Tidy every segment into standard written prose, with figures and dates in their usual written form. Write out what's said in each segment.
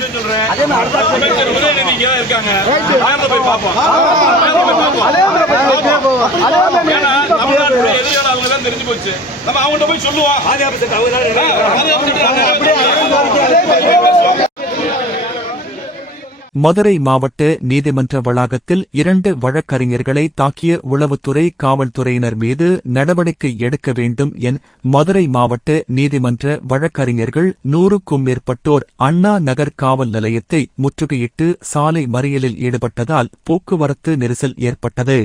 விஷயம் சொல்றேன். அமைச்சர் உதயநிதி இங்க இருக்காங்க. போய் பார்ப்போம். ஏன்னா தமிழ்நாட்டுடைய எதிரிகள் அவங்க தான் தெரிஞ்சு போச்சு. நம்ம அவங்கள்ட்ட போய் சொல்லுவோம். மதுரை மாவட்ட நீதிமன்ற வளாகத்தில் 2 வழக்கறிஞர்களை தாக்கிய உளவுத்துறை காவல்துறையினர் மீது நடவடிக்கை எடுக்க வேண்டும் என மதுரை மாவட்ட நீதிமன்ற வழக்கறிஞர்கள் 100க்கும் மேற்பட்டோர் அண்ணா நகர் காவல் நிலையத்தை முற்றுகையிட்டு சாலை மறியலில் ஈடுபட்டதால் போக்குவரத்து நெரிசல் ஏற்பட்டது.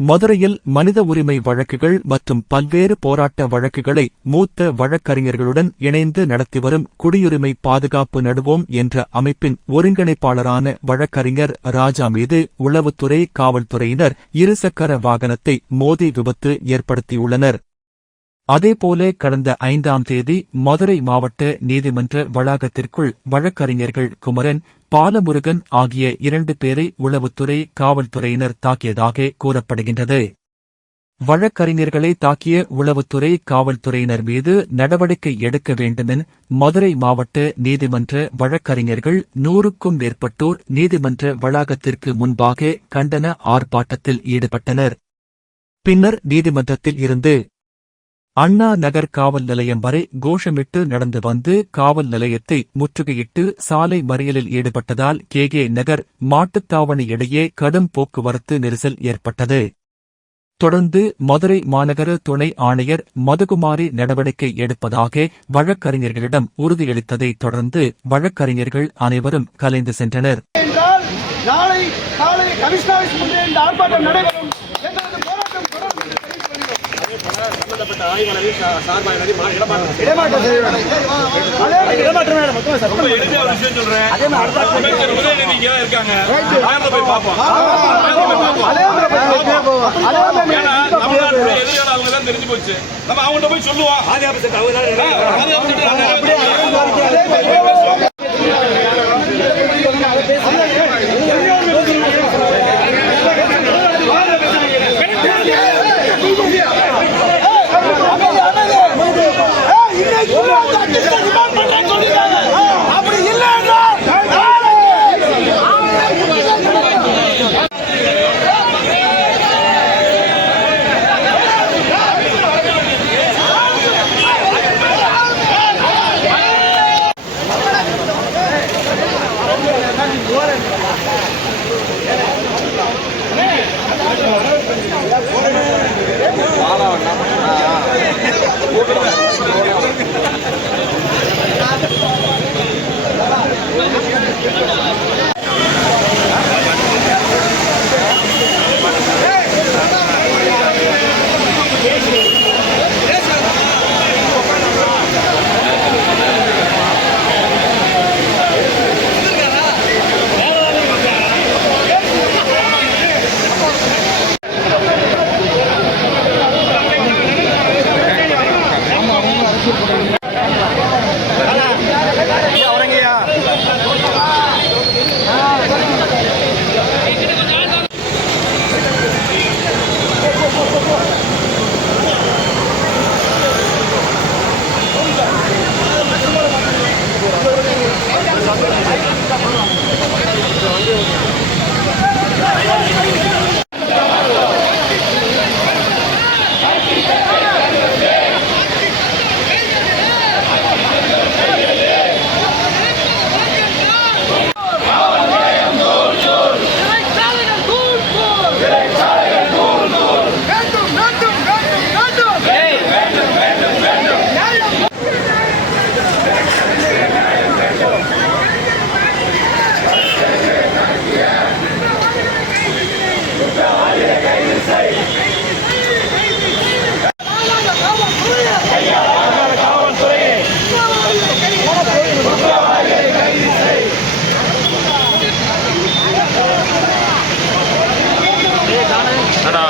மதுரையில் மனித உரிமை வழக்குகள் மற்றும் பல்வேறு போராட்ட வழக்குகளை மூத்த வழக்கறிஞர்களுடன் இணைந்து நடத்தி வரும் குடியுரிமை பாதுகாப்பு நடுவோம் என்ற அமைப்பின் ஒருங்கிணைப்பாளரான வழக்கறிஞர் ராஜா மீது உளவுத்துறை காவல்துறையினர் இருசக்கர வாகனத்தை மோதி விபத்து ஏற்படுத்தியுள்ளனர். அதேபோல கடந்த 5ஆம் தேதி மதுரை மாவட்ட நீதிமன்ற வளாகத்திற்குள் வழக்கறிஞர்கள் குமரன், பாலமுருகன் ஆகிய 2 பேரை உளவுத்துறை காவல்துறையினர் தாக்கியதாக கூறப்படுகின்றது. வழக்கறிஞர்களை தாக்கிய உளவுத்துறை காவல்துறையினர் மீது நடவடிக்கை எடுக்க வேண்டுமென மதுரை மாவட்ட நீதிமன்ற வழக்கறிஞர்கள் 100க்கும் மேற்பட்டோர் நீதிமன்ற வளாகத்திற்கு முன்பாக கண்டன ஆர்ப்பாட்டத்தில் ஈடுபட்டனர். பின்னர் நீதிமன்றத்தில் இருந்து அண்ணா நகர் காவல் நிலையம் வரை கோஷமிட்டு நடந்து வந்து காவல் நிலையத்தை முற்றுகையிட்டு சாலை மறியலில் ஈடுபட்டதால் கே நகர் மாட்டுத்தாவணி இடையே கடும் போக்குவரத்து நெரிசல் ஏற்பட்டது. தொடர்ந்து மதுரை மாநகர துணை ஆணையர் மதுகுமாரி நடவடிக்கை எடுப்பதாக வழக்கறிஞர்களிடம் உறுதியளித்ததைத் தொடர்ந்து வழக்கறிஞர்கள் அனைவரும் கலைந்து சென்றனர். நாளை காலை கமிஷனரேட் முன்பு இந்த ஆர்ப்பாட்டம் நடைபெறும். சம்பந்தப்பட்ட ஆய்வாளர்கள் சார்பாக விஷயம் சொல்றேன். அமைச்சர் உதயநிதி இங்க இருக்காங்க. போய் பார்ப்போம். ஏன்னா தமிழ்நாட்டுடைய எதிரிகள் அவங்க தான் தெரிஞ்சு போச்சு. நம்ம அவங்கள்ட்ட போய் சொல்லுவோம். What நடா